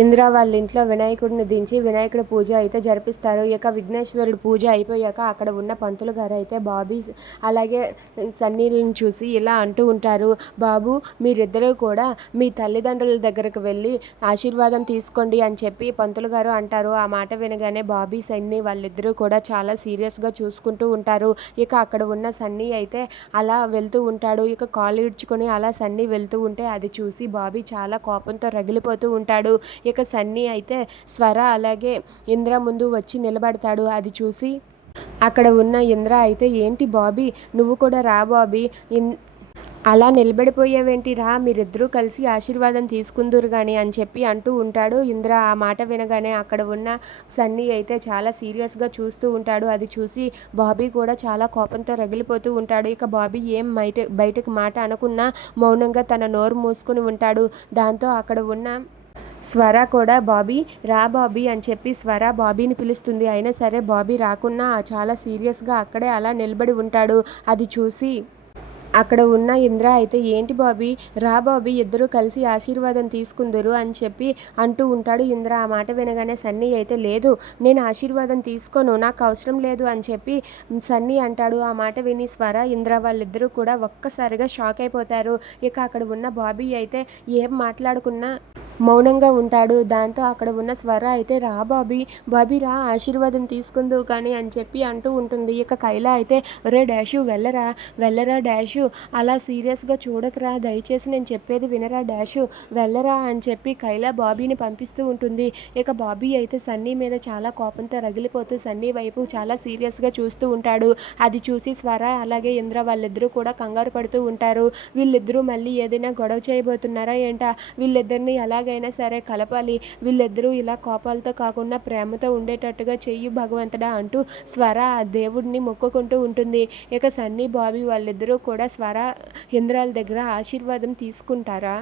ఇంద్ర వాళ్ళ ఇంట్లో వినాయకుడిని దించి వినాయకుడి పూజ అయితే జరిపిస్తారు. ఇక విఘ్నేశ్వరుడు పూజ అయిపోయాక అక్కడ ఉన్న పంతులు గారు అయితే బాబీ అలాగే సన్నీలను చూసి ఇలా అంటూ ఉంటారు. బాబు మీరిద్దరూ కూడా మీ తల్లిదండ్రుల దగ్గరకు వెళ్ళి ఆశీర్వాదం తీసుకోండి అని చెప్పి పంతులు గారు అంటారు. ఆ మాట వినగానే బాబీ సన్నీ వాళ్ళిద్దరూ కూడా చాలా సీరియస్గా చూసుకుంటూ ఉంటారు. ఇక అక్కడ ఉన్న సన్నీ అయితే అలా వెళ్తూ ఉంటాడు. ఇక కాలు ఇడ్చుకొని అలా సన్నీ వెళ్తూ ఉంటే అది చూసి బాబీ చాలా కోపంతో రగిలిపోతూ ఉంటాడు. ఇక సన్నీ అయితే స్వర అలాగే ఇంద్ర ముందు వచ్చి నిలబడతాడు. అది చూసి అక్కడ ఉన్న ఇంద్ర అయితే ఏంటి బాబీ? నువ్వు కూడా రా బాబీ. ఇన్ అలా నిలబడిపోయేవేంటి? రా మీరిద్దరూ కలిసి ఆశీర్వాదం తీసుకుందురు కానీ అని చెప్పి అంటూ ఉంటాడు ఇంద్ర. ఆ మాట వినగానే అక్కడ ఉన్న సన్నీ అయితే చాలా సీరియస్గా చూస్తూ ఉంటాడు. అది చూసి బాబీ కూడా చాలా కోపంతో రగిలిపోతూ ఉంటాడు. ఇక బాబీ ఏం బయట బయటకు మాట అనుకున్నా మౌనంగా తన నోరు మూసుకుని ఉంటాడు. దాంతో అక్కడ ఉన్న స్వర కూడా బాబీ రా బాబీ అని చెప్పి స్వర బాబీని పిలుస్తుంది. అయినా సరే బాబీ రాకున్నా చాలా సీరియస్గా అక్కడే అలా నిలబడి ఉంటాడు. అది చూసి అక్కడ ఉన్న ఇంద్ర అయితే ఏంటి బాబీ? రా బాబీ ఇద్దరూ కలిసి ఆశీర్వాదం తీసుకుందరు అని చెప్పి అంటూ ఉంటాడు ఇంద్ర. ఆ మాట వినగానే సన్నీ అయితే లేదు నేను ఆశీర్వాదం తీసుకోను నాకు అవసరం లేదు అని చెప్పి సన్నీ అంటాడు. ఆ మాట విని స్వర ఇంద్ర వాళ్ళిద్దరూ కూడా ఒక్కసారిగా షాక్ అయిపోతారు. ఇక అక్కడ ఉన్న బాబీ అయితే ఏం మాట్లాడుకున్నా మౌనంగా ఉంటాడు. దాంతో అక్కడ ఉన్న స్వర అయితే రా బాబీ బాబీ రా ఆశీర్వాదం తీసుకుందు కానీ అని చెప్పి అంటూ ఉంటుంది. ఇక కైలా అయితే రే డాషు వెళ్ళరా వెళ్ళరా డాషు అలా సీరియస్గా చూడకరా దయచేసి నేను చెప్పేది వినరా డాషు వెళ్ళరా అని చెప్పి కైలా బాబీని పంపిస్తూ ఉంటుంది. ఇక బాబీ అయితే సన్నీ మీద చాలా కోపంతో రగిలిపోతూ సన్నీ వైపు చాలా సీరియస్గా చూస్తూ ఉంటాడు. అది చూసి స్వర అలాగే ఇంద్ర వాళ్ళిద్దరూ కూడా కంగారు పడుతూ ఉంటారు. వీళ్ళిద్దరూ మళ్ళీ ఏదైనా గొడవ చేయబోతున్నారా ఏంటా? వీళ్ళిద్దరిని ఎలాగైనా సరే కలపాలి. వీళ్ళిద్దరూ ఇలా కోపాలతో కాకుండా ప్రేమతో ఉండేటట్టుగా చెయ్యి భగవంతుడా అంటూ స్వర ఆ దేవుడిని మొక్కుకుంటూ ఉంటుంది. ఇక సన్నీ బాబీ వాళ్ళిద్దరూ కూడా స్వర ఇంద్రాల దగ్గర ఆశీర్వాదం తీసుకుంటారా?